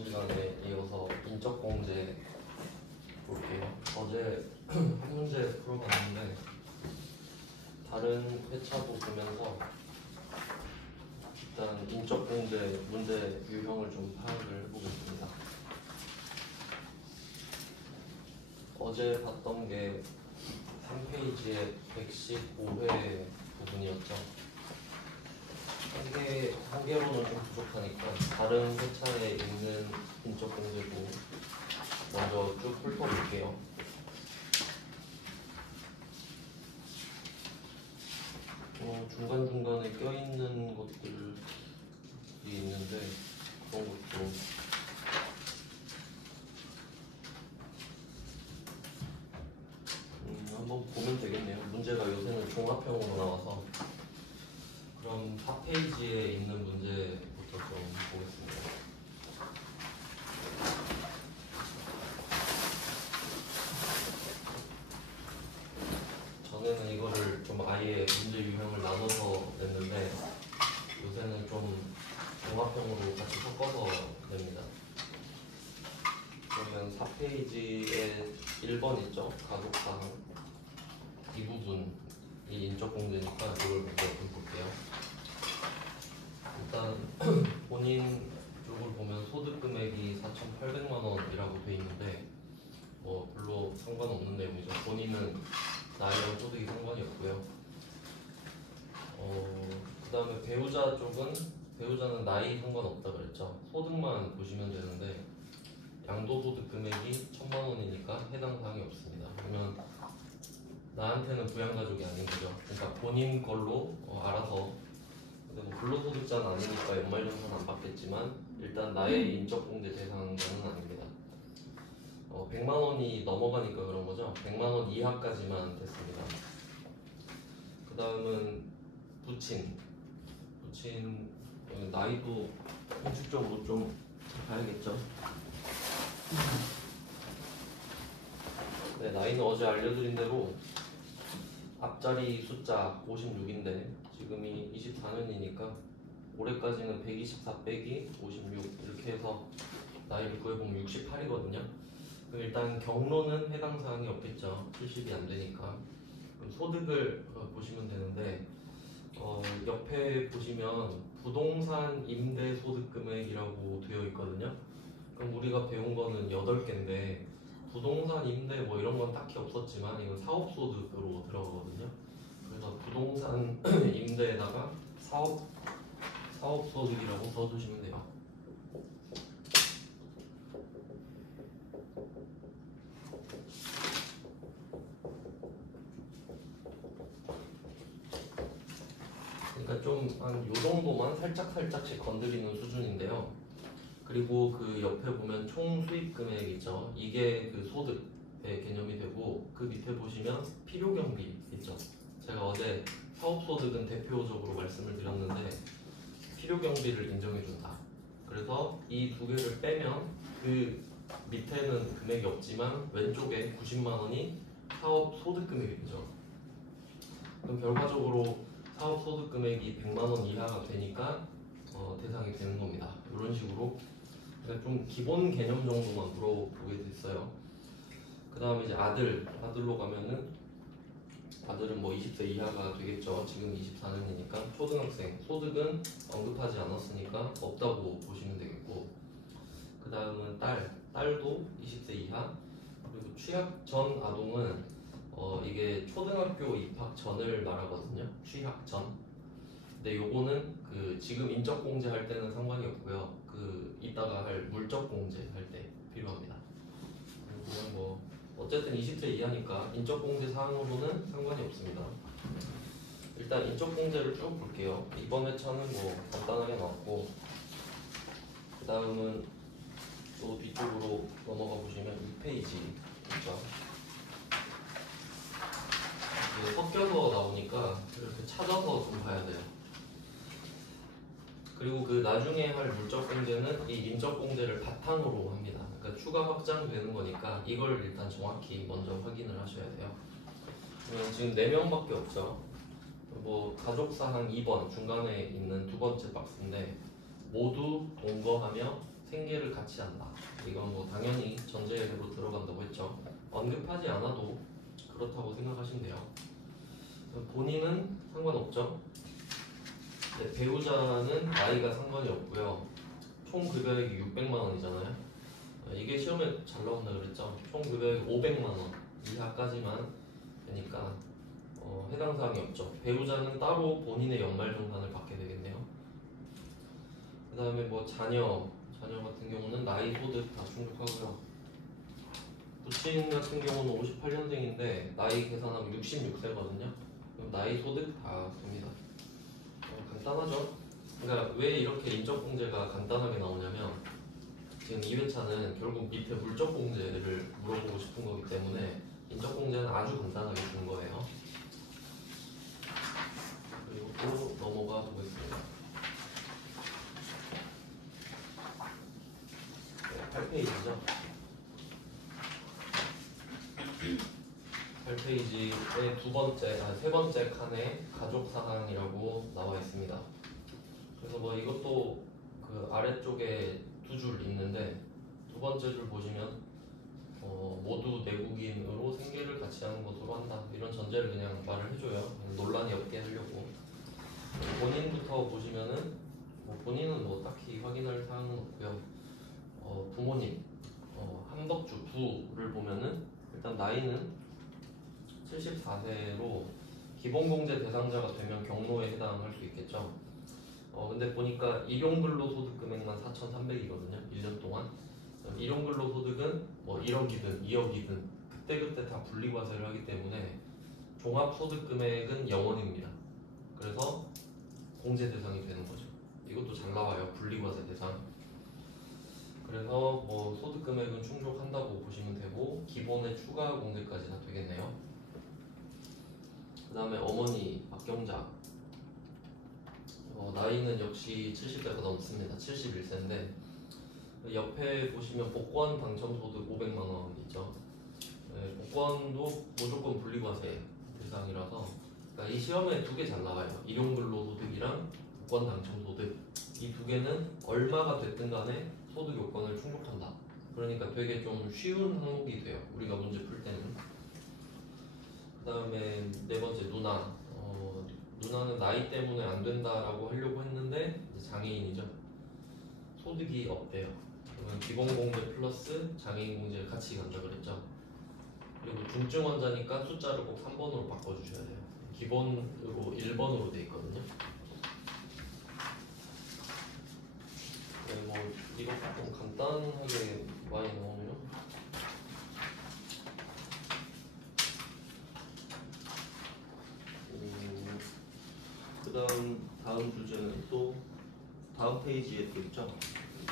저번 시간에 이어서 인적공제 볼게요. 어제 한 문제 풀어봤는데 다른 회차도 보면서 일단 인적공제 문제 유형을 좀 파악을 해보겠습니다. 어제 봤던 게 3페이지의 115회 부분이었죠. 한 개로는 좀 부족하니까 다른 회차에 있는 인적공제도 먼저 쭉 훑어볼게요. 중간중간에 껴있는 것들이 있는데 그런 것도 한번 보면 되겠네요. 문제가 요새는 종합형으로 나와서 그럼 4페이지에 있는 문제부터 좀 보겠습니다. 전에는 이거를 좀 아예 문제 유형을 나눠서 냈는데 요새는 좀 종합형으로 같이 섞어서 냅니다. 그러면 4페이지에 1번 있죠? 가족사항 이 부분이 인적공제니까 이걸 먼저 좀 볼게요. 일단 본인 쪽을 보면 소득금액이 4,800만 원이라고 돼 있는데 별로 상관없는 내용이죠. 본인은 나이랑 소득이 상관이 없고요. 그 다음에 배우자 쪽은 배우자는 나이 상관없다 그랬죠. 소득만 보시면 되는데 양도소득 금액이 1,000만 원이니까 해당 사항이 없습니다. 그러면 나한테는 부양가족이 아닌 거죠. 그러니까 본인 걸로 알아서 근데 뭐 근로소득자는 아니니까 연말정산 안 받겠지만 일단 나의 인적공제 대상자는 아닙니다. 100만 원이 넘어가니까 그런 거죠. 100만 원 이하까지만 됐습니다. 그 다음은 부친 나이도 공식적으로 좀 봐야겠죠. 네, 나이는 어제 알려드린 대로 앞자리 숫자 56인데 지금이 24년이니까 올해까지는 124 빼기 56 이렇게 해서 나이를 구해보면 68이거든요. 일단 경로는 해당 사항이 없겠죠. 70이 안 되니까. 그럼 소득을 보시면 되는데 옆에 보시면 부동산 임대 소득 금액이라고 되어 있거든요. 그럼 우리가 배운 거는 8개인데 부동산 임대 뭐 이런 건 딱히 없었지만 이건 사업소득으로 들어가거든요. 그래서 부동산 임대에다가 사업소득이라고 써주시면 돼요. 그러니까 좀 한 요 정도만 살짝씩 건드리는 수준인데요. 그리고 그 옆에 보면 총 수입 금액 있죠. 이게 그 소득의 개념이 되고 그 밑에 보시면 필요 경비 있죠. 제가 어제 사업소득은 대표적으로 말씀을 드렸는데 필요 경비를 인정해 준다. 그래서 이 두 개를 빼면 그 밑에는 금액이 없지만 왼쪽에 90만 원이 사업 소득 금액이죠. 그럼 결과적으로 사업 소득 금액이 100만 원 이하가 되니까 대상이 되는 겁니다. 이런 식으로 좀 기본 개념 정도만 물어보게 됐어요. 그 다음에 이제 아들로 가면은 아들은 뭐 20세 이하가 되겠죠. 지금 24년이니까 초등학생 소득은 언급하지 않았으니까 없다고 보시면 되겠고 그 다음은 딸도 20세 이하 그리고 취학 전 아동은 이게 초등학교 입학 전을 말하거든요. 취학 전. 근데 요거는 그 지금 인적 공제할 때는 상관이 없고요. 그 이따가 할 물적 공제할 때 필요합니다. 그냥 뭐 어쨌든 20세 이하니까 인적 공제 사항으로는 상관이 없습니다. 일단 인적 공제를 쭉 볼게요. 이번 회차는 뭐 간단하게 나왔고 그 다음은 또 뒤쪽으로 넘어가 보시면 2페이지 있죠. 섞여서 나오니까 이렇게 찾아서 좀 봐야 돼요. 그리고 그 나중에 할 물적 공제는 이 인적 공제를 바탕으로 합니다. 그러니까 추가 확장되는 거니까 이걸 일단 정확히 먼저 확인을 하셔야 돼요. 그러면 지금 4명밖에 없죠. 뭐 가족사항 2번 중간에 있는 두 번째 박스인데 모두 동거하며 생계를 같이 한다. 이건 뭐 당연히 전제로 들어간다고 했죠. 언급하지 않아도 그렇다고 생각하시면 돼요. 본인은 상관없죠. 네, 배우자는 나이가 상관이 없고요. 총 급여액이 600만 원이잖아요. 이게 시험에 잘 나온다 그랬죠. 총 급여액 500만 원 이하까지만 되니까 해당 사항이 없죠. 배우자는 따로 본인의 연말정산을 받게 되겠네요. 그 다음에 뭐 자녀 같은 경우는 나이, 소득 다 충족하고요. 부친 같은 경우는 58년생인데 나이 계산하면 66세거든요. 그럼 나이, 소득 다 됩니다. 간단하죠? 그러니까 왜 이렇게 인적공제가 간단하게 나오냐면 지금 2회차는 결국 밑에 물적공제를 물어보고 싶은 거기 때문에 인적공제는 아주 간단하게 준 거예요. 그리고 또 넘어가 보겠습니다. 8페이지죠. 8페이지의 세 번째 칸에 가족사항이라고 나와 있습니다. 그래서 뭐 이것도 그 아래쪽에 두 줄 있는데 두 번째 줄 보시면 모두 내국인으로 생계를 같이 하는 것으로 한다. 이런 전제를 그냥 말을 해줘요. 논란이 없게 하려고. 본인부터 보시면은 본인은 뭐 딱히 확인할 사항은 없고요. 부모님 한덕주 부를 보면은 일단 나이는 74세로 기본공제 대상자가 되면 경로에 해당할 수 있겠죠. 근데 보니까 일용근로소득금액만 4,300이거든요. 1년 동안. 일용근로소득은 뭐 1억이든 2억이든 그때그때 다 분리과세를 하기 때문에 종합소득금액은 0원입니다. 그래서 공제 대상이 되는 거죠. 이것도 잘 나와요. 분리과세 대상. 그래서 뭐 소득금액은 충족한다고 보시면 되고 기본의 추가 공제까지 다 되겠네요. 그 다음에 어머니 박경자 나이는 역시 70대가 넘습니다. 71세인데 옆에 보시면 복권 당첨소득 500만 원 있죠. 네, 복권도 무조건 분리과세 대상이라서 그러니까 이 시험에 두 개 잘 나와요. 일용근로소득이랑 복권 당첨소득 이 두 개는 얼마가 됐든 간에 소득 요건을 충족한다. 그러니까 되게 좀 쉬운 항목이 돼요. 우리가 문제 풀 때는. 그 다음에 네 번째 누나. 누나는 나이 때문에 안 된다라고 하려고 했는데 장애인이죠. 소득이 없대요. 그러면 기본공제 플러스 장애인 공제를 같이 간다 그랬죠. 그리고 중증 환자니까 숫자를 꼭 3번으로 바꿔주셔야 돼요. 기본으로 1번으로 돼 있거든요. 네, 뭐 이거 좀 간단하게 많이 나오네요. 다음 주제는 또 다음 페이지에 또 있죠.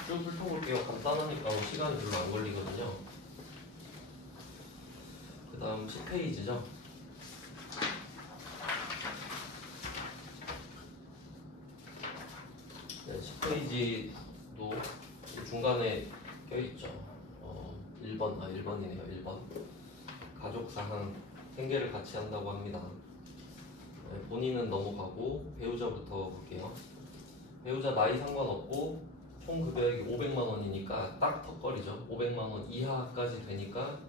쭉 훑어볼게요. 간단하니까 시간이 별로 안 걸리거든요. 그 다음 10페이지죠. 네, 10페이지도 중간에 껴있죠. 1번이네요. 1번. 가족사항 생계를 같이 한다고 합니다. 네, 본인은 넘어가고 배우자부터 볼게요. 배우자 나이 상관없고 총 급여액이 500만 원이니까 딱 턱걸이죠. 500만 원 이하까지 되니까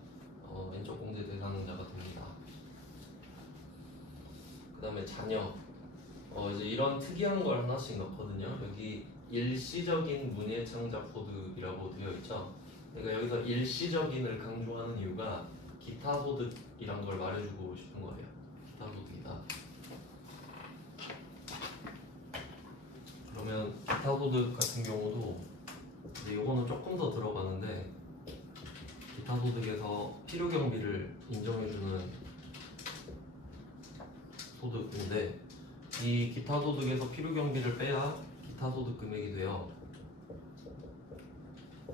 왼쪽 공제 대상자가 됩니다. 그 다음에 자녀. 이제 이런 특이한 걸 하나씩 넣거든요. 여기 일시적인 문예창작 소득이라고 되어 있죠. 그러니까 여기서 일시적인을 강조하는 이유가 기타 소득이란 걸 말해주고 싶은 거예요. 기타 소득이다. 그러면 기타 소득 같은 경우도 근데 요거는 조금 더 들어가는데 기타 소득에서 필요 경비를 인정해주는 소득인데 이 기타 소득에서 필요 경비를 빼야 기타 소득 금액이 돼요.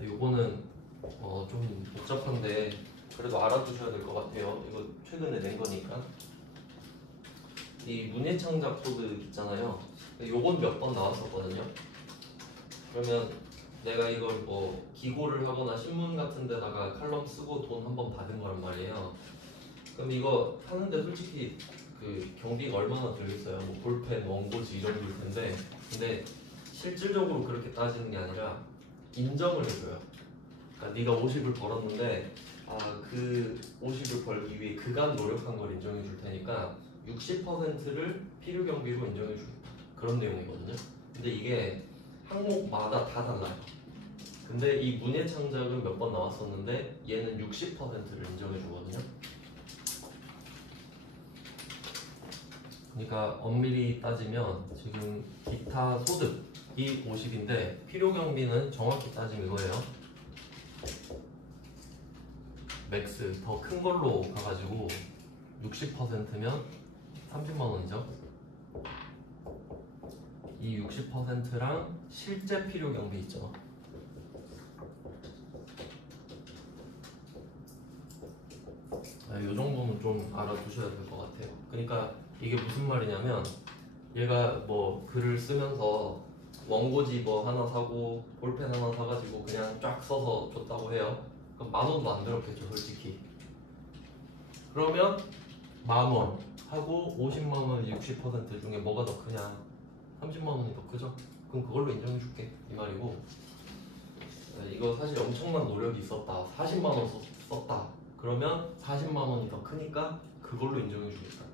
요거는 좀 복잡한데 그래도 알아두셔야 될 것 같아요. 이거 최근에 낸 거니까. 이 문예창작 소득 있잖아요. 요건 몇 번 나왔었거든요. 그러면 내가 이걸 뭐 기고를 하거나 신문 같은 데다가 칼럼 쓰고 돈 한 번 받은 거란 말이에요. 그럼 이거 하는데 솔직히 그 경비가 얼마나 들겠어요? 뭐 볼펜, 원고지 이런 걸 텐데 근데 실질적으로 그렇게 따지는 게 아니라 인정을 해줘요. 그러니까 네가 50을 벌었는데 그 50을 벌기 위해 그간 노력한 걸 인정해 줄 테니까 60%를 필요 경비로 인정해 주겠다. 그런 내용이거든요. 근데 이게 항목마다 다 달라요. 근데 이 문예 창작은 몇 번 나왔었는데 얘는 60%를 인정해 주거든요. 그러니까 엄밀히 따지면 지금 기타 소득이 50인데 필요 경비는 정확히 따지면 이거예요. 맥스 더 큰 걸로 가가지고 60%면 30만 원이죠. 이 60%랑 실제 필요 경비 있죠. 이 정도는 좀 알아두셔야 될 것 같아요. 그러니까 이게 무슨 말이냐면 얘가 뭐 글을 쓰면서 원고지 뭐 하나 사고 볼펜 하나 사가지고 그냥 쫙 써서 줬다고 해요. 그럼 10,000원도 안 들었겠죠, 솔직히. 그러면 10,000원 하고 50만 원 60% 중에 뭐가 더 크냐? 30만 원이 더 크죠? 그럼 그걸로 인정해 줄게 이 말이고, 이거 사실 엄청난 노력이 있었다, 40만 원 썼다 그러면 40만 원이 더 크니까 그걸로 인정해 주겠다,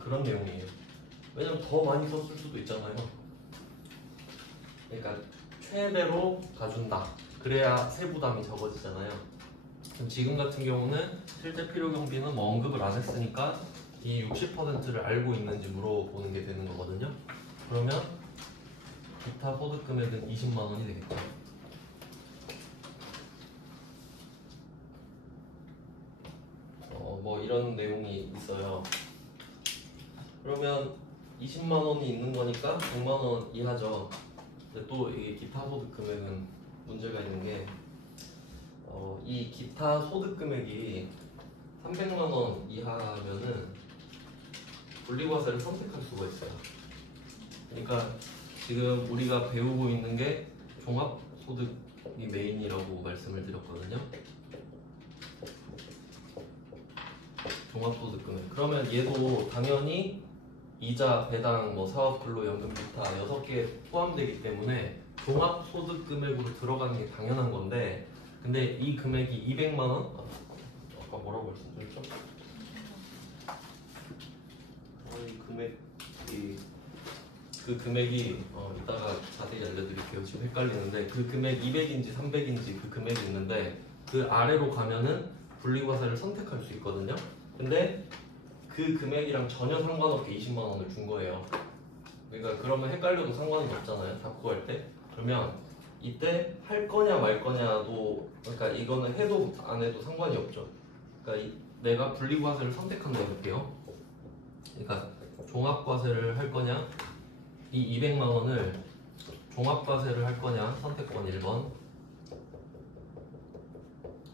그런 내용이에요. 왜냐면 더 많이 썼을 수도 있잖아요. 그러니까 최대로 가준다, 그래야 세부담이 적어지잖아요. 그럼 지금 같은 경우는 실제 필요 경비는 뭐 언급을 안 했으니까 이 60%를 알고 있는지 물어보는 게 되는 거거든요. 그러면 기타 소득 금액은 20만 원이 되겠죠. 뭐 이런 내용이 있어요. 그러면 20만 원이 있는 거니까 100만 원 이하죠. 근데 또 이게 기타 소득 금액은 문제가 있는 게 이 기타 소득 금액이 300만 원 이하면은 분리과세를 선택할 수가 있어요. 그러니까 지금 우리가 배우고 있는 게 종합소득이 메인이라고 말씀을 드렸거든요. 종합소득 금액. 그러면 얘도 당연히 이자, 배당, 뭐 사업, 근로, 연금, 기타 6개 포함되기 때문에 종합소득 금액으로 들어가는 게 당연한 건데, 근데 이 금액이 200만 원? 아까 뭐라고 말씀드렸죠? 이 금액이 그 금액이 이따가 자세히 알려드릴게요. 지금 헷갈리는데 그 금액 200인지 300인지 그 금액이 있는데 그 아래로 가면은 분리과세를 선택할 수 있거든요. 근데 그 금액이랑 전혀 상관없게 20만 원을 준 거예요. 그러니까 그러면 헷갈려도 상관은 없잖아요, 답구 할 때. 그러면 이때 할 거냐 말 거냐도, 그러니까 이거는 해도 안 해도 상관이 없죠. 그러니까 내가 분리과세를 선택한다 해볼게요. 그러니까 종합과세를 할 거냐, 이 200만 원을 종합과세를 할 거냐, 선택권 1번.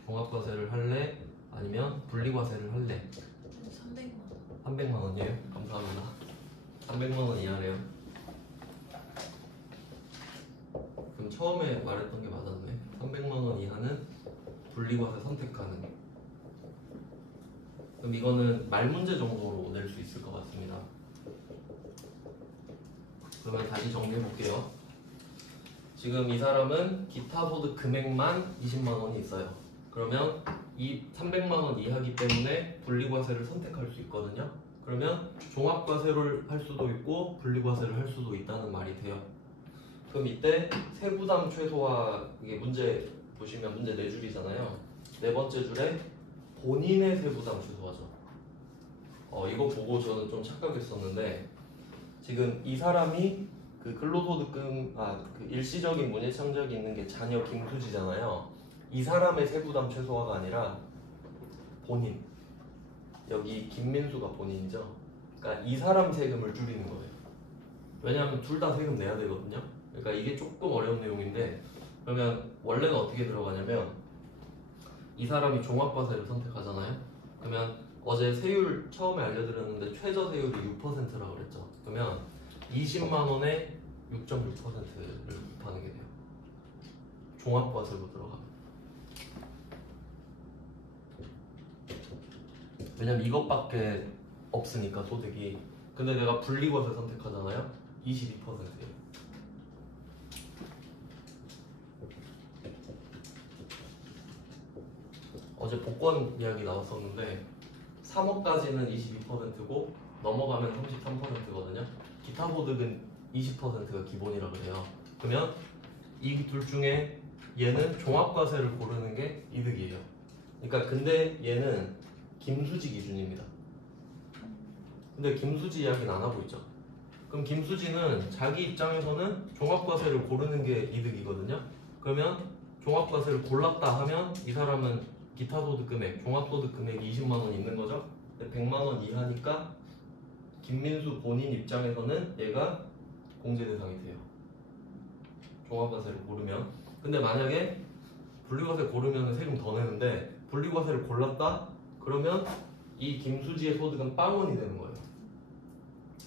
종합과세를 할래? 아니면 분리과세를 할래? 300만 원. 300만 원이에요? 감사합니다. 300만 원 이하래요. 그럼 처음에 말했던 게 맞았네. 300만 원 이하는 분리과세 선택 가능. 그럼 이거는 말문제 정도로 낼 수 있을 것 같습니다. 그러면 다시 정리해 볼게요. 지금 이 사람은 기타 소득 금액만 20만 원이 있어요. 그러면 이 300만 원 이하기 때문에 분리과세를 선택할 수 있거든요. 그러면 종합과세를 할 수도 있고 분리과세를 할 수도 있다는 말이 돼요. 그럼 이때 세부담 최소화, 이게 문제 보시면 문제 4줄이잖아요. 네 번째 줄에 본인의 세부담 최소화죠. 이거 보고 저는 좀 착각했었는데, 지금 이 사람이 그 근로소득금, 그 일시적인 문예 창작이 있는 게 자녀 김수지잖아요. 이 사람의 세부담 최소화가 아니라 본인, 여기 김민수가 본인이죠. 그러니까 이 사람 세금을 줄이는 거예요. 왜냐하면 둘 다 세금 내야 되거든요. 그러니까 이게 조금 어려운 내용인데, 그러면 원래는 어떻게 들어가냐면 이 사람이 종합과세를 선택하잖아요. 그러면 어제 세율 처음에 알려드렸는데 최저 세율이 6%라고 그랬죠. 그러면 20만 원에 6.6%를 곱하는 게 돼요. 종합과세로 들어가면. 왜냐면 이것밖에 없으니까 소득이. 근데 내가 분리과세 선택하잖아요. 22%예요. 어제 복권 이야기 나왔었는데 3억까지는 22%고 넘어가면 33%거든요. 기타 소득은 20%가 기본이라 그래요. 그러면 이 둘 중에 얘는 종합과세를 고르는 게 이득이에요. 그러니까 근데 얘는 김수지 기준입니다. 근데 김수지 이야기는 안 하고 있죠. 그럼 김수지는 자기 입장에서는 종합과세를 고르는 게 이득이거든요. 그러면 종합과세를 골랐다 하면 이 사람은 기타소득금액, 종합소득금액이 20만 원 있는 거죠. 100만 원 이하니까 김민수 본인 입장에서는 얘가 공제 대상이 돼요. 종합과세를 고르면. 근데 만약에 분리과세 고르면 세금 더 내는데 분리과세를 골랐다? 그러면 이 김수지의 소득은 빵원이 되는 거예요.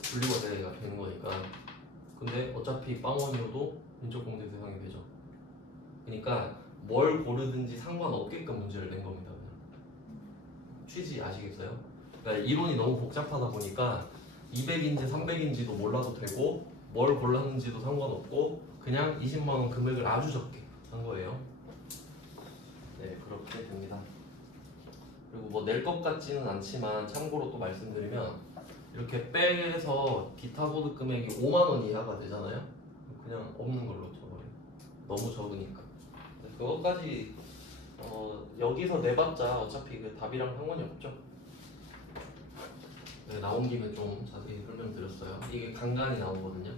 분리과세가 되는 거니까. 근데 어차피 빵원이어도 인적공제 대상이 되죠. 그러니까 뭘 고르든지 상관없게끔 문제를 낸 겁니다. 그냥. 취지 아시겠어요? 그러니까 이론이 너무 복잡하다 보니까 200인지 300인지도 몰라도 되고 뭘 골랐는지도 상관없고 그냥 20만 원 금액을 아주 적게 한 거예요. 네, 그렇게 됩니다. 그리고 뭐 낼 것 같지는 않지만 참고로 또 말씀드리면 이렇게 빼서 기타 소득 금액이 5만 원 이하가 되잖아요. 그냥 없는 걸로 쳐버려요. 너무 적으니까. 그것까지 여기서 내봤자 어차피 그 답이랑 상관이 없죠. 네, 나온 김에 좀 자세히 설명드렸어요. 이게 간간히 나오거든요.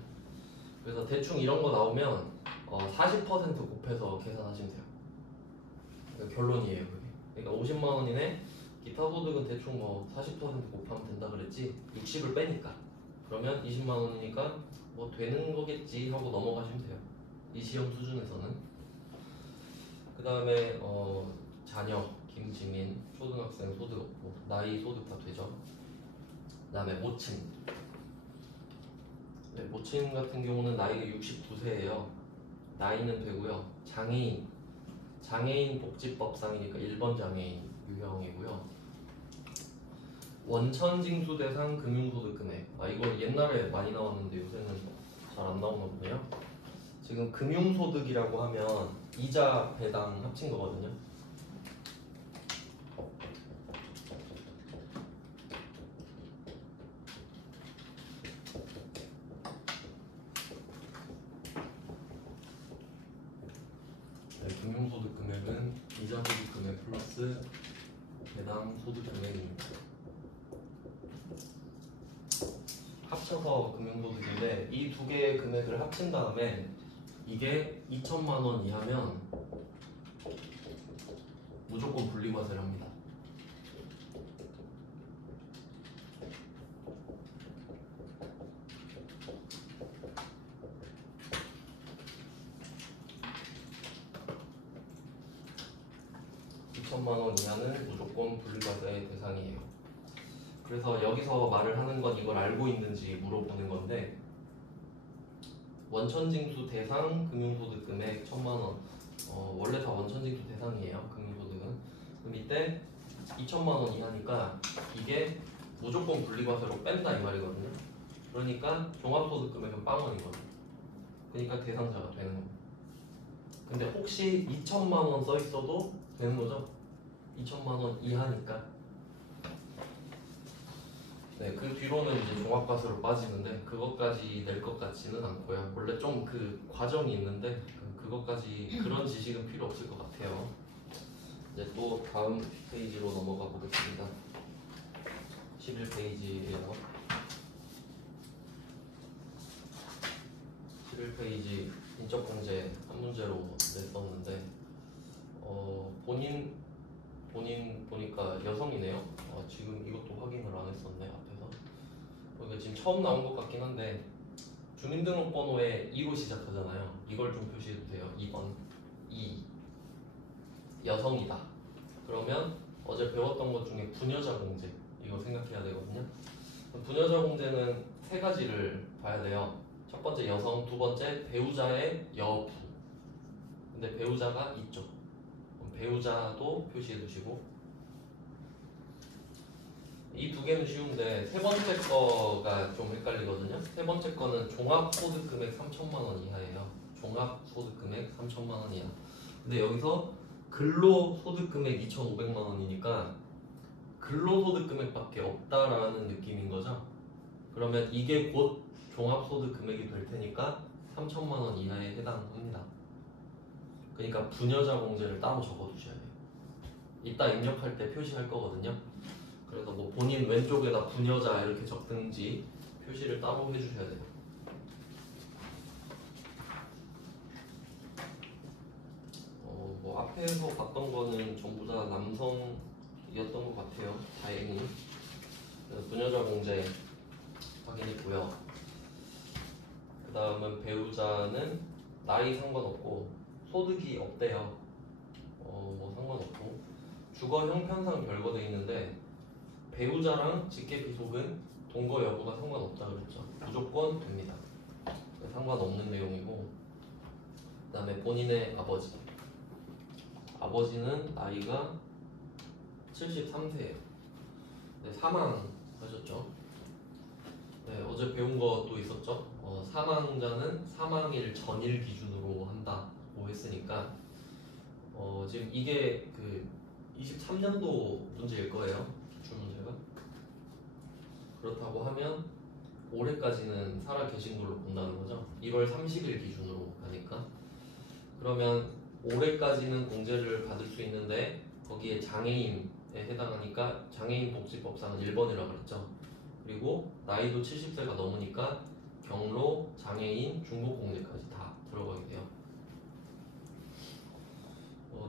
그래서 대충 이런 거 나오면 40% 곱해서 계산하시면 돼요. 그러니까 결론이에요. 그게. 그러니까 50만 원이네. 기타 소득은 대충 뭐 40% 곱하면 된다 그랬지. 60을 빼니까. 그러면 20만 원이니까 뭐 되는 거겠지 하고 넘어가시면 돼요. 이 시험 수준에서는. 그 다음에 자녀 김지민 초등학생 소득 없고 나이 소득 다 되죠. 그 다음에 모친. 네, 모친 같은 경우는 나이가 62세예요. 나이는 되고요. 장애인 복지법상이니까 1번 장애인 유형이고요. 원천징수 대상 금융소득 금액. 이거 옛날에 많이 나왔는데 요새는 잘 안 나오나 보네요. 지금 금융소득이라고 하면 이자 배당 합친 거거든요. 네, 금융소득 금액은 이자 소득 금액 플러스 배당 소득 금액입니다. 합쳐서 금융소득인데 이 두 개의 금액을 합친 다음에 이게 2천만 원 이하면 무조건 분리과세를 합니다. 원 이하는 무조건 분리과세의 대상이에요. 그래서 여기서 말을 하는 건 이걸 알고 있는지 물어보는 건데 원천징수 대상 금융소득 금액 1,000만 원. 원래 다 원천징수 대상이에요. 금융소득은. 그럼 이때 2천만 원 이하니까 이게 무조건 분리과세로 뺀다 이 말이거든요. 그러니까 종합소득 금액은 빵원이거든요. 그러니까 대상자가 되는 겁니다. 근데 혹시 2천만 원 써 있어도 되는 거죠? 2천만 원 이하니까. 네, 그 뒤로는 이제 종합과세로 빠지는데 그것까지 낼 것 같지는 않고요. 원래 좀 그 과정이 있는데 그것까지 그런 지식은 필요 없을 것 같아요. 이제 또 다음 페이지로 넘어가 보겠습니다. 11페이지예요. 11페이지 인적공제 한 문제로 냈었는데 본인 보니까 여성이네요. 지금 이것도 확인을 안 했었네 앞에서. 이거 지금 처음 나온 것 같긴 한데 주민등록번호에 2로 시작하잖아요. 이걸 좀 표시해도 돼요. 2번 2 여성이다. 그러면 어제 배웠던 것 중에 부녀자 공제 이거 생각해야 되거든요. 부녀자 공제는 세 가지를 봐야 돼요. 첫 번째 여성, 두 번째 배우자의 여부. 근데 배우자가 있죠. 배우자도 표시해 두시고 이 두 개는 쉬운데 세 번째 거가 좀 헷갈리거든요. 세 번째 거는 종합소득금액 3천만 원 이하예요. 종합소득금액 3천만 원 이하. 근데 여기서 근로소득 금액 2,500만 원이니까 근로소득 금액밖에 없다라는 느낌인 거죠. 그러면 이게 곧 종합소득 금액이 될 테니까 3천만 원 이하에 해당합니다. 그러니까 부녀자 공제를 따로 적어두셔야 돼요. 이따 입력할 때 표시할 거거든요. 그래서 뭐 본인 왼쪽에다 부녀자 이렇게 적든지 표시를 따로 해주셔야 돼요. 뭐 앞에서 봤던 거는 전부 다 남성이었던 것 같아요. 다행히. 그래서 부녀자 공제 확인했고요. 그 다음은 배우자는 나이 상관없고 소득이 없대요. 뭐 상관없고 주거 형편상 별거돼 있는데 배우자랑 직계 비속은 동거 여부가 상관없다 그랬죠. 무조건 됩니다. 상관없는 내용이고 그 다음에 본인의 아버지는 나이가 73세예요. 네, 사망하셨죠. 네, 어제 배운 것도 있었죠. 사망자는 사망일 전일 기준으로 한다고 했으니까 지금 이게 그 23년도 문제일 거예요. 기출문제가. 그렇다고 하면 올해까지는 살아 계신 걸로 본다는 거죠. 1월 30일 기준으로 가니까. 그러면 올해까지는 공제를 받을 수 있는데 거기에 장애인에 해당하니까 장애인 복지법상은 1번이라고 그랬죠. 그리고 나이도 70세가 넘으니까 경로, 장애인, 중복공제까지 다 들어가게 돼요.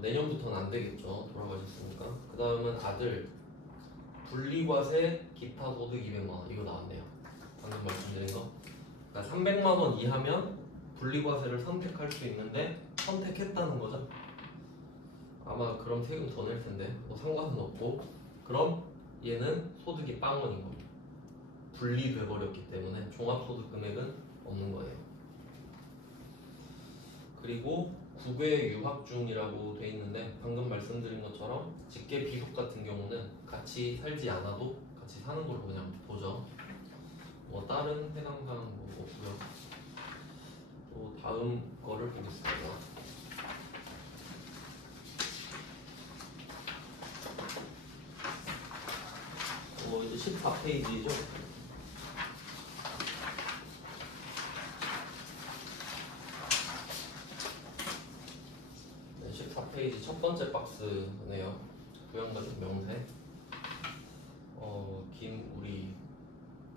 내년부터는 안 되겠죠. 돌아가셨으니까. 그 다음은 아들 분리과세 기타 소득 200만 원 이거 나왔네요. 방금 말씀드린 거. 그러니까 300만 원 이하면 분리과세를 선택할 수 있는데 선택했다는 거죠. 아마 그럼 세금 더 낼 텐데 뭐 상관은 없고 그럼 얘는 소득이 빵원인 겁니다. 분리돼 버렸기 때문에 종합소득 금액은 없는 거예요. 그리고 국외 유학 중이라고 돼 있는데 방금 말씀드린 것처럼 직계 비속 같은 경우는 같이 살지 않아도 같이 사는 걸로 그냥 보죠. 뭐 다른 해당 사항 뭐 없고요. 또 다음 거를 보겠습니다. 이제 14페이지죠. 네, 14페이지 첫 번째 박스네요. 부양가족 명세. 우리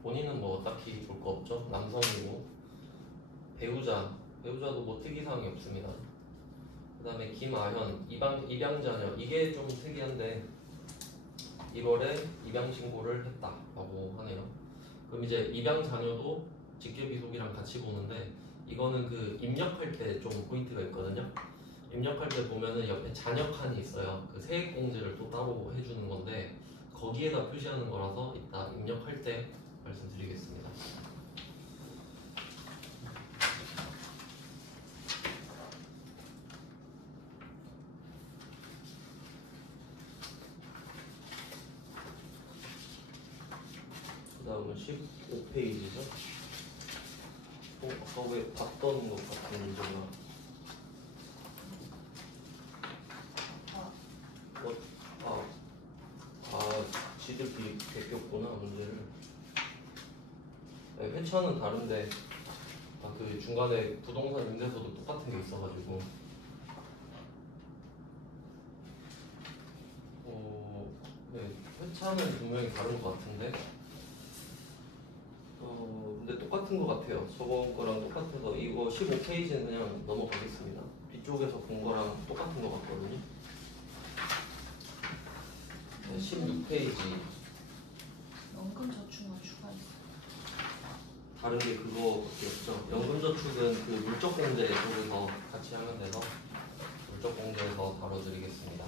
본인은 뭐 딱히 볼 거 없죠. 남성이고 배우자도 뭐 특이사항이 없습니다. 그 다음에 김아현 입양자녀 이게 좀 특이한데 1월에 입양신고를 했다라고 하네요. 그럼 이제 입양자녀도 직계비속이랑 같이 보는데 이거는 그 입력할 때 좀 포인트가 있거든요. 입력할 때 보면은 옆에 자녀 칸이 있어요. 그 세액공제를 또 따로 해주는 건데 거기에다 표시하는 거라서 이따 입력할 때 말씀드리겠습니다. 그 다음은 15페이지죠. 아까 왜 봤던 것 같은 문제가 지들끼리 베꼈구나 문제를. 네, 회차는 다른데 그 중간에 부동산 임대서도 똑같은 게 있어가지고 네, 회차는 분명히 다른 것 같은데 근데 똑같은 것 같아요. 저번 거랑 똑같아서 이거 15페이지는 그냥 넘어가겠습니다. 뒤쪽에서 본 거랑 똑같은 것 같거든요. 네, 16페이지 연금저축만 추가했어. 다른 게 그거밖에 없죠. 연금저축은 그 물적공제 쪽에서 같이 하면 돼서 물적공제에서 다뤄드리겠습니다.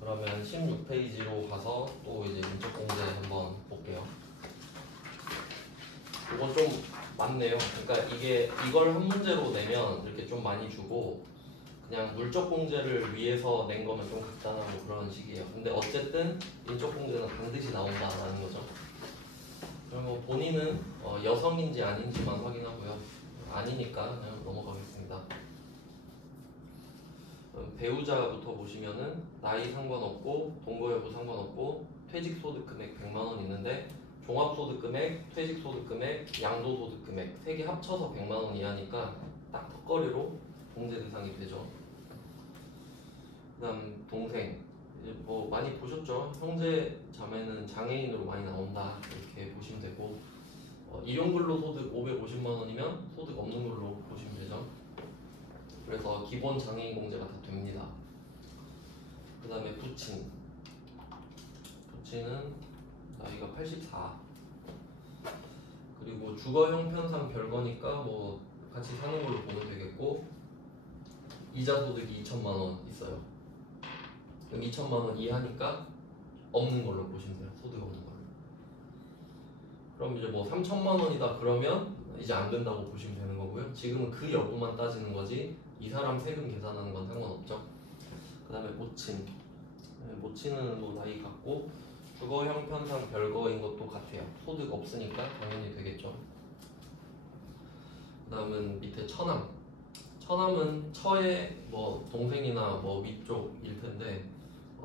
그러면 16페이지로 가서 또 이제 물적공제 한번 볼게요. 이거 좀 많네요. 그러니까 이걸 한 문제로 내면 이렇게 좀 많이 주고 그냥 물적공제를 위해서 낸 거면 좀 간단하고 그런 식이에요. 근데 어쨌든 인적공제는 반드시 나온다라는 거죠. 그러면 본인은 여성인지 아닌지만 확인하고요. 아니니까 그냥 넘어가겠습니다. 배우자부터 보시면은 나이 상관없고 동거 여부 상관없고 퇴직소득금액 100만 원 있는데 종합소득금액, 퇴직소득금액, 양도소득금액 세 개 합쳐서 100만 원 이하니까 딱 턱걸이로 공제 대상이 되죠. 그다음 동생 이제 뭐 많이 보셨죠? 형제 자매는 장애인으로 많이 나온다 이렇게 보시면 되고 일용근로소득 550만 원이면 소득 없는 걸로 보시면 되죠. 그래서 기본 장애인 공제가 다 됩니다. 그 다음에 부친은 나이가 84 그리고 주거 형편상 별거니까 뭐 같이 사는 걸로 보면 되겠고 이자 소득이 2천만 원 있어요. 그럼 2천만 원 이하니까 없는 걸로 보시면 돼요. 소득 없는 걸로. 그럼 이제 뭐 3천만 원이다 그러면 이제 안 된다고 보시면 되는 거고요. 지금은 그 여부만 따지는 거지 이 사람 세금 계산하는 건 상관없죠. 그 다음에 모친. 모친은 뭐 나이 같고 주거 형편상 별거인 것도 같아요. 소득 없으니까 당연히 되겠죠. 그 다음은 밑에 처남. 처남은 처의 뭐 동생이나 뭐 위쪽일 텐데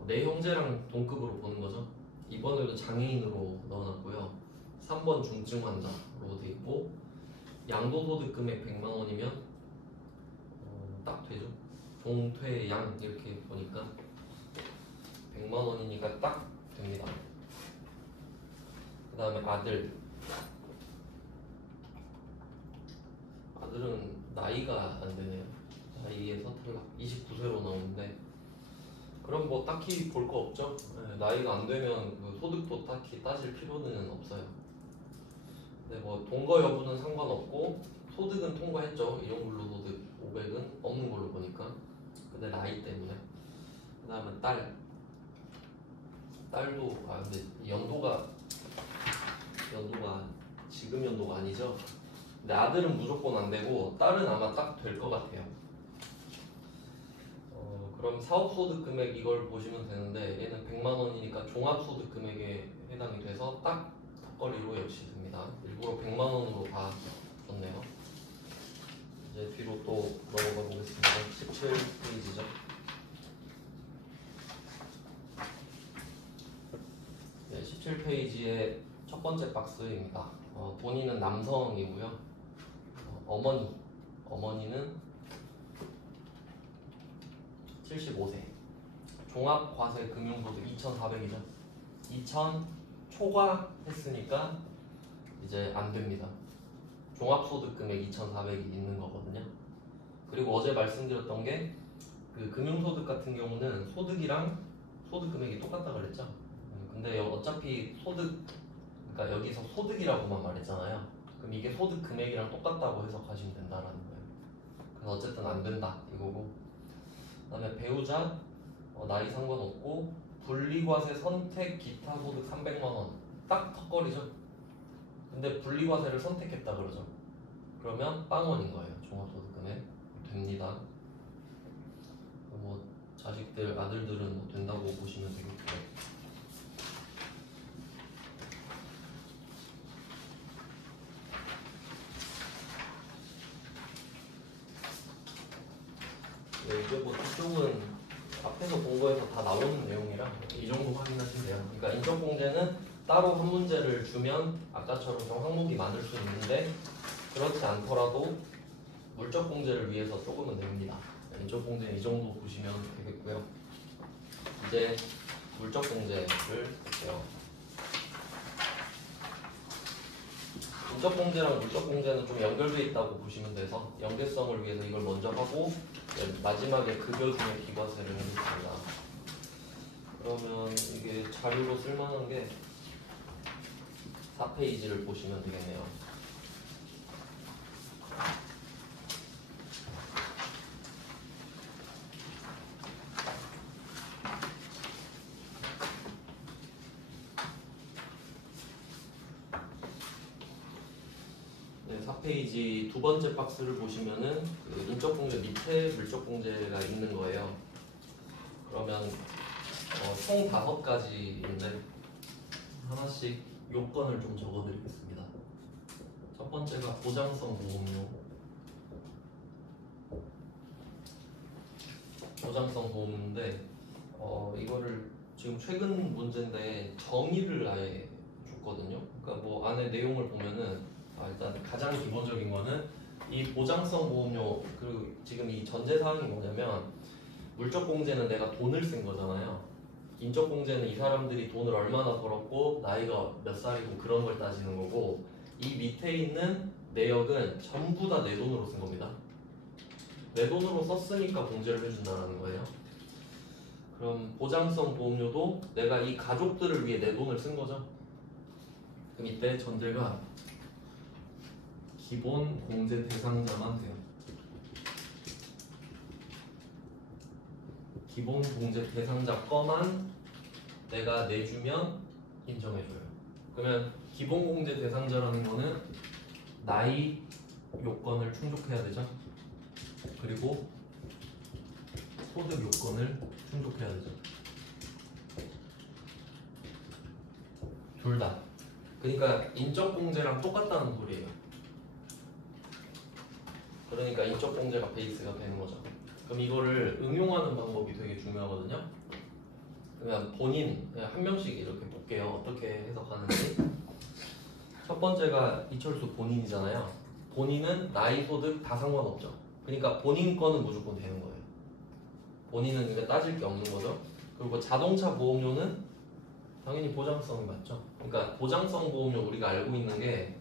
내 형제랑 동급으로 보는 거죠. 이번에도 장애인으로 넣어놨고요. 3번 중증 환자로 돼 있고 양도소득 금액 100만 원이면 딱 되죠. 종퇴양 이렇게 보니까 100만 원이니까 딱 됩니다. 그 다음에 아들은 나이가 안 되네요. 나이에서 탈락 29세로 나오는데 그럼 뭐 딱히 볼 거 없죠. 나이가 안 되면 그 소득도 딱히 따질 필요는 없어요. 근데 뭐 동거 여부는 상관없고 소득은 통과했죠. 일용근로소득 500은 없는 걸로 보니까. 근데 나이 때문에. 그 다음에 딸도 근데 연도가 지금 연도가 아니죠. 근데 아들은 무조건 안 되고 딸은 아마 딱 될 것 같아요. 그럼 사업소득 금액 이걸 보시면 되는데 얘는 100만 원이니까 종합소득 금액에 해당이 돼서 딱 턱걸이로 역시 됩니다. 일부러 100만 원으로 다 줬네요. 이제 뒤로 또 넘어가 보겠습니다. 17페이지죠. 네, 17페이지의 첫 번째 박스입니다. 본인은 남성이고요. 어머니는 75세. 종합과세 금융소득 2,400이죠. 2,000 초과했으니까 이제 안 됩니다. 종합소득 금액 2,400이 있는 거거든요. 그리고 어제 말씀드렸던 게 그 금융소득 같은 경우는 소득이랑 소득 금액이 똑같다 그랬죠. 근데 어차피 그러니까 여기서 소득이라고만 말했잖아요. 그럼 이게 소득 금액이랑 똑같다고 해석하시면 된다라는 거예요. 그래서 어쨌든 안 된다 이거고. 그다음에 배우자 나이 상관없고 분리과세 선택 기타 소득 300만 원 딱 턱걸이죠. 근데 분리과세를 선택했다 그러죠. 그러면 빵원인 거예요. 종합소득 금액 됩니다. 뭐 자식들 아들들은 뭐 된다고 보시면 되겠고요. 네, 이제 뭐 이쪽은 앞에서 본 거에서 다 나오는 내용이라 이 정도 확인하시면 돼요. 그러니까 인적공제는 따로 한 문제를 주면 아까처럼 좀 항목이 많을 수 있는데 그렇지 않더라도 물적공제를 위해서 조금은 됩니다. 인적공제는 이 정도 보시면 되겠고요. 이제 물적공제를 볼게요. 인적공제랑 물적공제는 좀 연결되어 있다고 보시면 돼서 연계성을 위해서 이걸 먼저 하고 마지막에 급여 중에 비과세를 해주십니다. 그러면 이게 자료로 쓸만한 게 4페이지를 보시면 되겠네요. 네, 4페이지 두 번째 박스를 보시면은 그 인적공제 밑에 물적공제가 있는 거예요. 그러면 총 5가지인데 하나씩 요건을 좀 적어드리겠습니다. 첫 번째가 보장성 보험료. 보장성 보험인데 이거를 지금 최근 문제인데 정의를 아예 줬거든요. 그러니까 뭐 안에 내용을 보면은 일단 가장 기본적인 거는 이 보장성 보험료 그리고 지금 이 전제 사항이 뭐냐면 물적 공제는 내가 돈을 쓴 거잖아요. 인적 공제는 이 사람들이 돈을 얼마나 벌었고 나이가 몇 살이고 그런 걸 따지는 거고 이 밑에 있는 내역은 전부 다 내 돈으로 쓴 겁니다. 내 돈으로 썼으니까 공제를 해준다는 거예요. 그럼 보장성 보험료도 내가 이 가족들을 위해 내 돈을 쓴 거죠. 그럼 이때 전제가 기본 공제 대상자만 돼요. 기본 공제 대상자 거만 내가 내주면 인정해줘요. 그러면 기본 공제 대상자라는 거는 나이 요건을 충족해야 되죠. 그리고 소득 요건을 충족해야 되죠. 둘 다. 그러니까 인적 공제랑 똑같다는 소리예요. 그러니까 인적 공제가 베이스가 되는 거죠. 그럼 이거를 응용하는 방법이 되게 중요하거든요. 그러면 본인 그냥 한 명씩 이렇게 볼게요. 어떻게 해석하는지. 첫 번째가 이철수 본인이잖아요. 본인은 나이, 소득 다 상관없죠. 그러니까 본인 거는 무조건 되는 거예요. 본인은 그러니까 따질 게 없는 거죠. 그리고 자동차 보험료는 당연히 보장성이 맞죠. 그러니까 보장성 보험료 우리가 알고 있는 게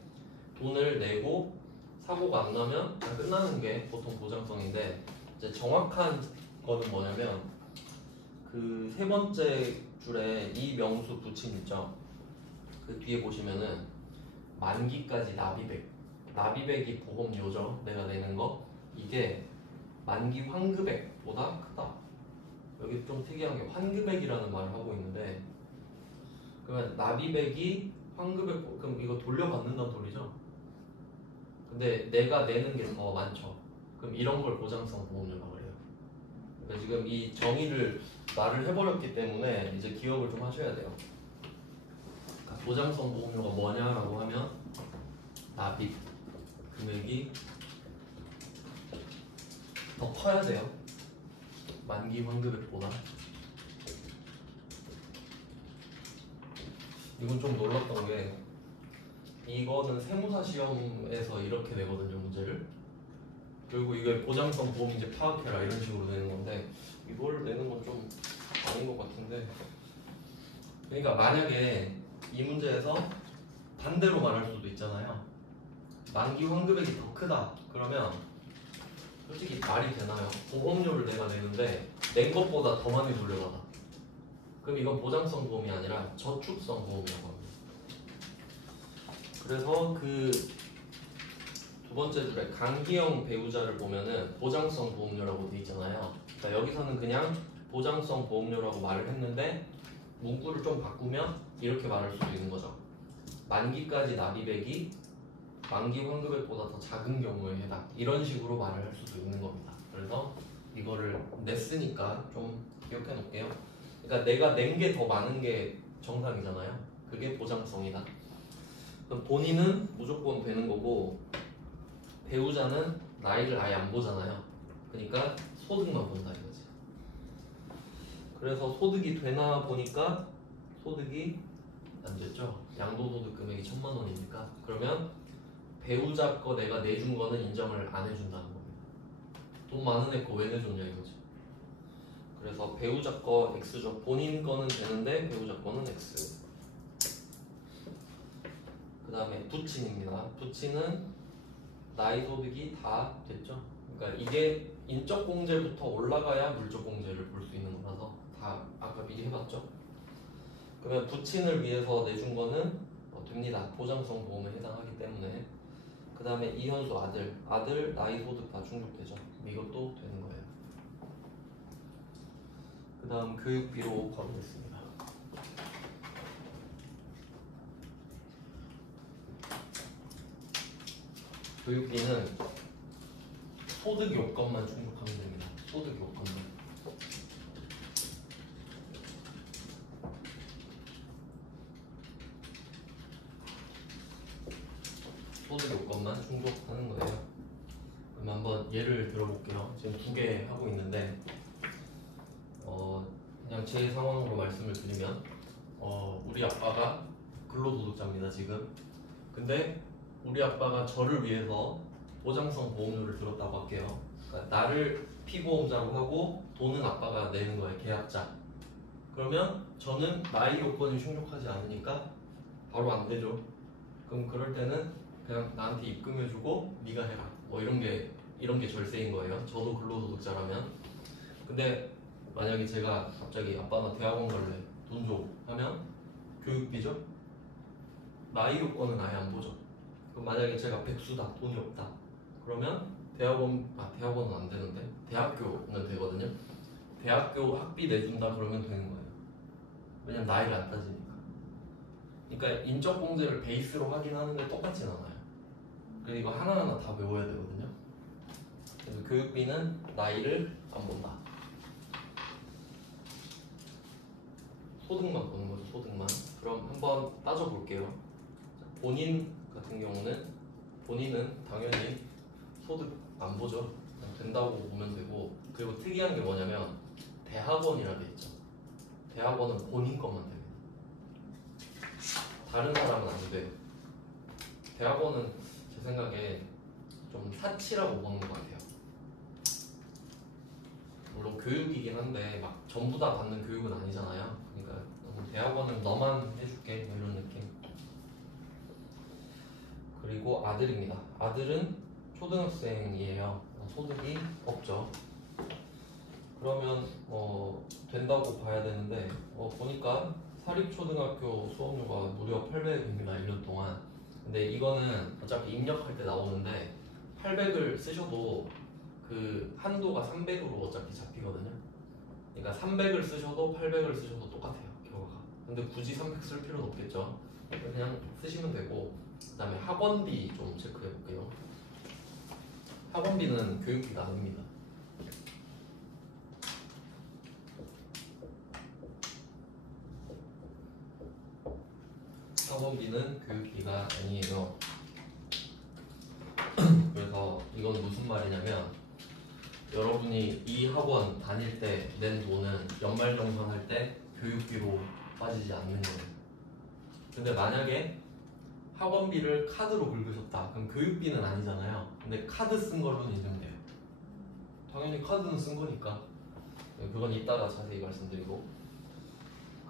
돈을 내고 사고가 안 나면 그냥 끝나는 게 보통 보장성인데 이제 정확한 거는 뭐냐면 그 세 번째 줄에 이 명수 붙임 있죠. 그 뒤에 보시면은 만기까지 납입액이 보험료죠. 내가 내는 거 이게 만기 환급액보다 크다. 여기 좀 특이한 게 환급액이라는 말을 하고 있는데 그러면 납입액이 환급액 그럼 이거 돌려받는다는 소리죠. 근데 내가 내는 게 더 많죠. 그럼 이런 걸 보장성 보험료라고 해요. 그러니까 지금 이 정의를 말을 해버렸기 때문에 이제 기억을 좀 하셔야 돼요. 그러니까 보장성 보험료가 뭐냐라고 하면 납입 금액이 더 커야 돼요. 만기 환급액보다. 이건 좀 놀랐던 게 이거는 세무사 시험에서 이렇게 내거든요, 문제를. 그리고 이걸 보장성 보험인지 파악해라 이런 식으로 내는 건데 이걸 내는 건 좀 아닌 것 같은데. 그러니까 만약에 이 문제에서 반대로 말할 수도 있잖아요. 만기 환급액이 더 크다. 그러면 솔직히 말이 되나요? 보험료를 내가 내는데 낸 것보다 더 많이 돌려받아. 그럼 이건 보장성 보험이 아니라 저축성 보험이라고 합니다. 그래서 그 두 번째 줄에 강기영 배우자를 보면은 보장성 보험료라고 돼 있잖아요. 그러니까 여기서는 그냥 보장성 보험료라고 말을 했는데 문구를 좀 바꾸면 이렇게 말할 수도 있는 거죠. 만기까지 납입액이 만기 환급액보다 더 작은 경우에 해당. 이런 식으로 말을 할 수도 있는 겁니다. 그래서 이거를 냈으니까 좀 기억해 놓을게요. 그러니까 내가 낸 게 더 많은 게 정상이잖아요. 그게 보장성이다. 그럼 본인은 무조건 되는 거고 배우자는 나이를 아예 안 보잖아요. 그러니까 소득만 본다 이거지. 그래서 소득이 되나 보니까 소득이 안 됐죠. 양도소득 금액이 1,000만 원이니까 그러면 배우자 거 내가 내준 거는 인정을 안 해준다는 겁니다. 돈 많은 애 거 왜 내줬냐 이거지. 그래서 배우자 거 X죠. 본인 거는 되는데 배우자 거는 X. 그 다음에 부친입니다. 부친은 나이 소득이 다 됐죠. 그러니까 이게 인적 공제부터 올라가야 물적 공제를 볼 수 있는 거라서 다 아까 미리 해봤죠. 그러면 부친을 위해서 내준 거는 됩니다. 보장성 보험에 해당하기 때문에. 그 다음에 이현수 아들 나이 소득 다 충족되죠. 이것도 되는 거예요. 그 다음 교육비로 가보겠습니다. 교육비는 소득 요건만 충족하면 됩니다. 소득 요건만. 소득 요건만 충족하는 거예요. 그럼 한번 예를 들어볼게요. 지금 2개 하고 있는데 그냥 제 상황으로 말씀을 드리면 우리 아빠가 근로소득자입니다 지금. 근데 우리 아빠가 저를 위해서 보장성 보험료를 들었다고 할게요. 그러니까 나를 피보험자로 하고 돈은 아빠가 내는 거예요, 계약자. 그러면 저는 나의 요건이 충족하지 않으니까 바로 안 되죠. 그럼 그럴 때는 그냥 나한테 입금해주고 네가 해라. 뭐 이런 게 절세인 거예요. 저도 근로소득자라면. 근데 만약에 제가 갑자기 아빠 나 대학원 갈래 돈 줘 하면 교육비죠. 나의 요건은 아예 안 보죠. 그럼 만약에 제가 백수다 돈이 없다 그러면 대학원은 안 되는데 대학교는 되거든요. 대학교 학비 내준다 그러면 되는 거예요. 왜냐면 나이를 안 따지니까. 그러니까 인적공제를 베이스로 하긴 하는데 똑같진 않아요. 그래서 이거 하나하나 다 외워야 되거든요. 그래서 교육비는 나이를 안 본다. 소득만 보는 거죠, 소득만. 그럼 한번 따져볼게요. 본인 같은 경우는 본인은 당연히 소득 안 보죠. 그냥 된다고 보면 되고. 그리고 특이한 게 뭐냐면 대학원이라 돼 있죠. 대학원은 본인 것만 됩니다. 다른 사람은 안 돼요. 대학원은 제 생각에 좀 사치라고 보는 것 같아요. 물론 교육이긴 한데 막 전부 다 받는 교육은 아니잖아요. 그러니까 대학원은 너만 해줄게 뭐 이런 느낌. 그리고 아들입니다. 아들은 초등학생이에요. 소득이 없죠. 그러면 된다고 봐야 되는데 보니까 사립초등학교 수업료가 무려 800입니다. 1년 동안. 근데 이거는 어차피 입력할 때 나오는데 800을 쓰셔도 그 한도가 300으로 어차피 잡히거든요. 그러니까 300을 쓰셔도 800을 쓰셔도 똑같아요, 결과가. 근데 굳이 300 쓸 필요는 없겠죠. 그냥 쓰시면 되고. 그 다음에 학원비 좀 체크해 볼게요. 학원비는 교육비가 아닙니다. 학원비는 교육비가 아니에요. 그래서 이건 무슨 말이냐면 여러분이 이 학원 다닐 때 낸 돈은 연말정산할 때 교육비로 빠지지 않는 거예요. 근데 만약에 학원비를 카드로 긁으셨다 그럼 교육비는 아니잖아요. 근데 카드 쓴 걸로는 인정돼요. 당연히 카드는 쓴 거니까. 그건 이따가 자세히 말씀드리고.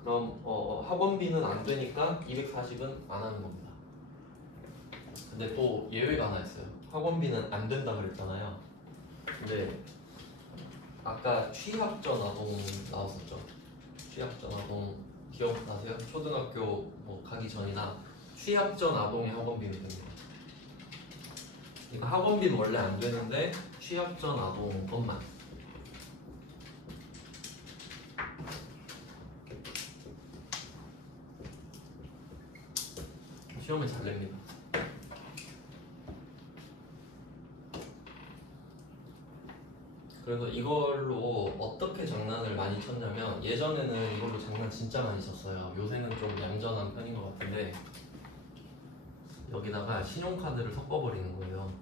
그럼 학원비는 안 되니까 240은 안 하는 겁니다. 근데 또 예외가 하나 있어요. 학원비는 안 된다 그랬잖아요. 근데 아까 취학전 아동 나왔었죠. 취학전 아동 기억나세요? 초등학교 뭐 가기 전이나 취학전 아동의 학원비는 됩니다. 그러니까 학원비는 원래 안 되는데 취학전 아동 것만. 시험을 잘 냅니다. 그래서 이걸로 어떻게 장난을 많이 쳤냐면 예전에는 이걸로 장난 진짜 많이 쳤어요. 요새는 좀 얌전한 편인 것 같은데 여기다가 신용카드를 섞어버리는 거예요.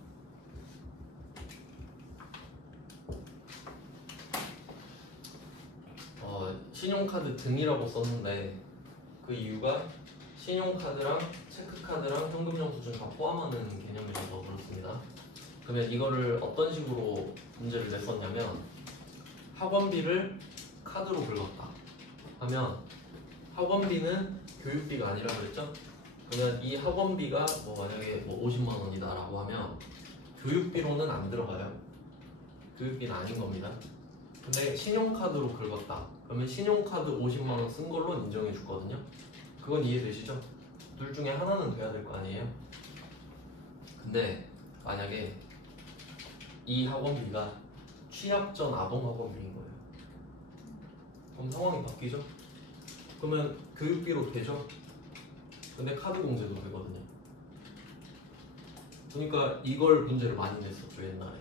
신용카드 등이라고 썼는데 그 이유가 신용카드랑 체크카드랑 현금영수증 다 포함하는 개념이라서 그렇습니다. 그러면 이거를 어떤 식으로 문제를 냈었냐면 학원비를 카드로 긁었다 하면 학원비는 교육비가 아니라 그랬죠? 그러면 이 학원비가 만약에 50만 원이다 라고 하면 교육비로는 안 들어가요. 교육비는 아닌 겁니다. 근데 신용카드로 긁었다 그러면 신용카드 50만 원 쓴 걸로 인정해 주거든요. 그건 이해되시죠? 둘 중에 하나는 돼야 될 거 아니에요? 근데 만약에 이 학원비가 취학전 아동 학원비인 거예요. 그럼 상황이 바뀌죠? 그러면 교육비로 되죠? 근데 카드 공제도 되거든요. 그러니까 이걸 문제를 많이 냈었죠 옛날에.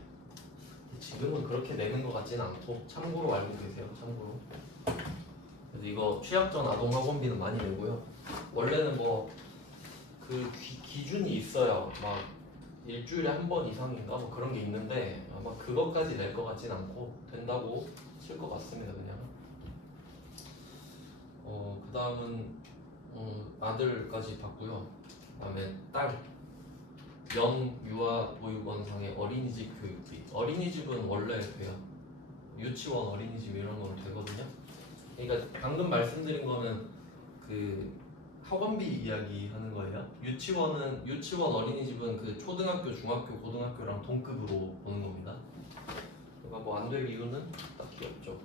지금은 그렇게 내는 것 같지는 않고 참고로 알고 계세요. 참고로. 그래서 이거 취약전 아동 학원비는 많이 내고요. 원래는 그 기준이 있어요. 막 일주일에 한 번 이상인가 뭐 그런 게 있는데 아마 그것까지 낼 것 같진 않고 된다고 칠 것 같습니다 그냥. 그 다음은 아들까지 봤고요. 그 다음에 딸, 유아 보육원상의 어린이집 교육비. 어린이집은 원래 돼요. 유치원, 어린이집 이런 건 되거든요. 그러니까 방금 말씀드린 거는 그 학원비 이야기 하는 거예요. 유치원, 어린이집은 그 초등학교, 중학교, 고등학교랑 동급으로 보는 겁니다. 그러니까 뭐 안 될 이유는 딱히 없죠.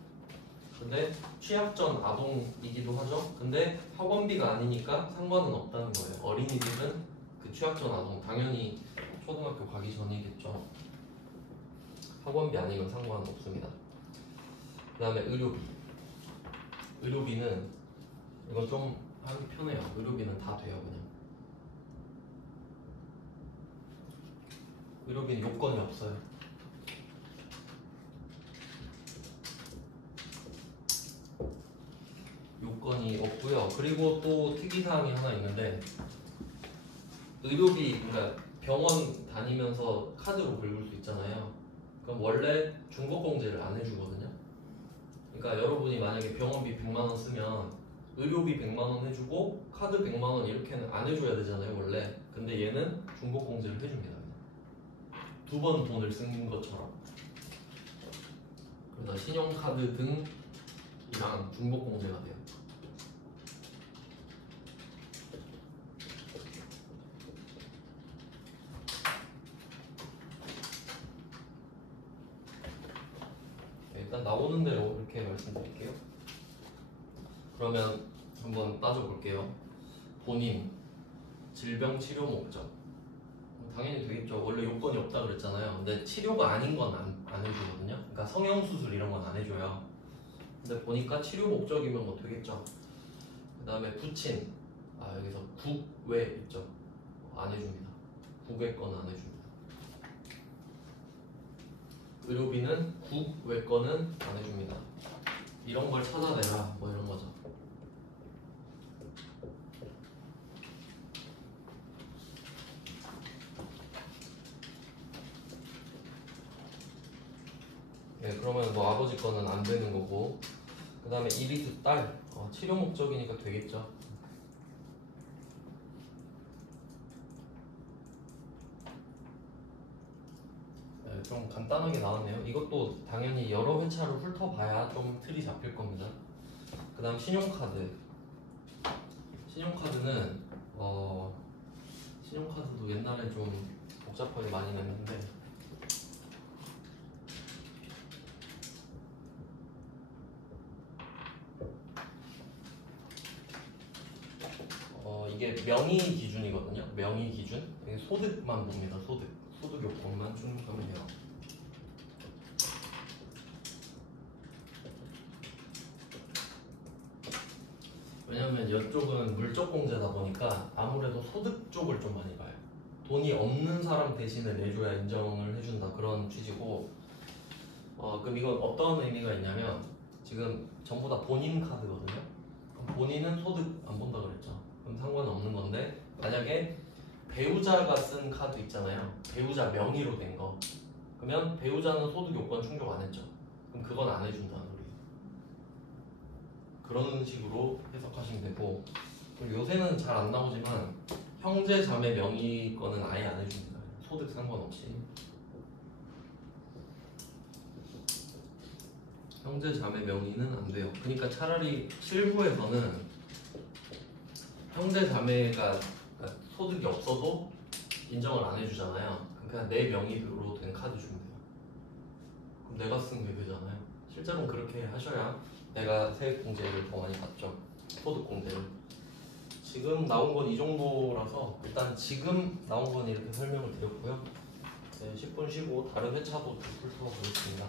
근데 취약전 아동이기도 하죠. 근데 학원비가 아니니까 상관은 없다는 거예요. 어린이집은 그 취약전 아동 당연히 초등학교 가기 전이겠죠. 학원비 아니면 상관은 없습니다. 그 다음에 의료비. 의료비는 이건 좀 하기 편해요. 의료비는 다 돼요. 그냥 의료비는 요건이 없어요. 요건이 없고요. 그리고 또 특이사항이 하나 있는데 의료비, 그러니까 병원 다니면서 카드로 긁을 수 있잖아요. 그럼 원래 중복공제를 안 해주거든요. 그러니까 여러분이 만약에 병원비 100만원 쓰면 의료비 100만원 해주고 카드 100만원 이렇게는 안 해줘야 되잖아요 원래. 근데 얘는 중복공제를 해줍니다. 두 번 돈을 쓴 것처럼. 그래서 신용카드 등이랑 중복공제가 돼요. 일단 나오는 대로 이렇게 말씀드릴게요. 그러면 한번 따져볼게요. 본인 질병 치료 목적 당연히 되겠죠. 원래 요건이 없다 그랬잖아요. 근데 치료가 아닌 건 안 해주거든요. 그러니까 성형수술 이런 건 안 해줘요. 근데 보니까 치료 목적이면 뭐 되겠죠. 그 다음에 부친, 여기서 국외 있죠. 안 해줍니다. 국외 거는 안 해줍니다. 의료비는 국외 거는 안 해줍니다. 이런 걸 찾아내라 뭐 이런 거죠. 네, 그러면 뭐 아버지 거는 안 되는 거고, 그 다음에 이리스 딸, 치료 목적이니까 되겠죠. 네, 좀 간단하게 나왔네요. 이것도 당연히 여러 회차를 훑어봐야 좀 틀이 잡힐 겁니다. 그 다음 신용카드. 신용카드는 신용카드도 옛날에 좀 복잡하게 많이 냈는데 이게 명의 기준이거든요. 명의 기준. 이게 소득만 봅니다. 소득 요건만 충족하면 돼요. 왜냐면 이쪽은 물적 공제다 보니까 아무래도 소득 쪽을 좀 많이 봐요. 돈이 없는 사람 대신에 내줘야 인정을 해준다 그런 취지고. 그럼 이건 어떤 의미가 있냐면 지금 전부 다 본인 카드거든요. 그럼 본인은 소득 안 본다 그랬죠. 그럼 상관없는 건데 만약에 배우자가 쓴 카드 있잖아요. 배우자 명의로 된 거. 그러면 배우자는 소득 요건 충족 안 했죠. 그럼 그건 안 해준다는 소리. 그런 식으로 해석하시면 되고, 그리고 요새는 잘 안 나오지만 형제 자매 명의 거는 아예 안 해줍니다. 소득 상관없이. 형제 자매 명의는 안 돼요. 그러니까 차라리 실무에서는 형제 자매가 소득이 없어도 인정을 안 해주잖아요. 그냥 내 명의로 된 카드 주면 돼요. 그럼 내가 쓴 게 되잖아요. 실제로는 그렇게 하셔야 내가 세액 공제를 더 많이 받죠. 소득 공제를. 지금 나온 건 이 정도라서 일단 지금 나온 건 이렇게 설명을 드렸고요. 네, 10분 쉬고 다른 회차도 훑어보겠습니다.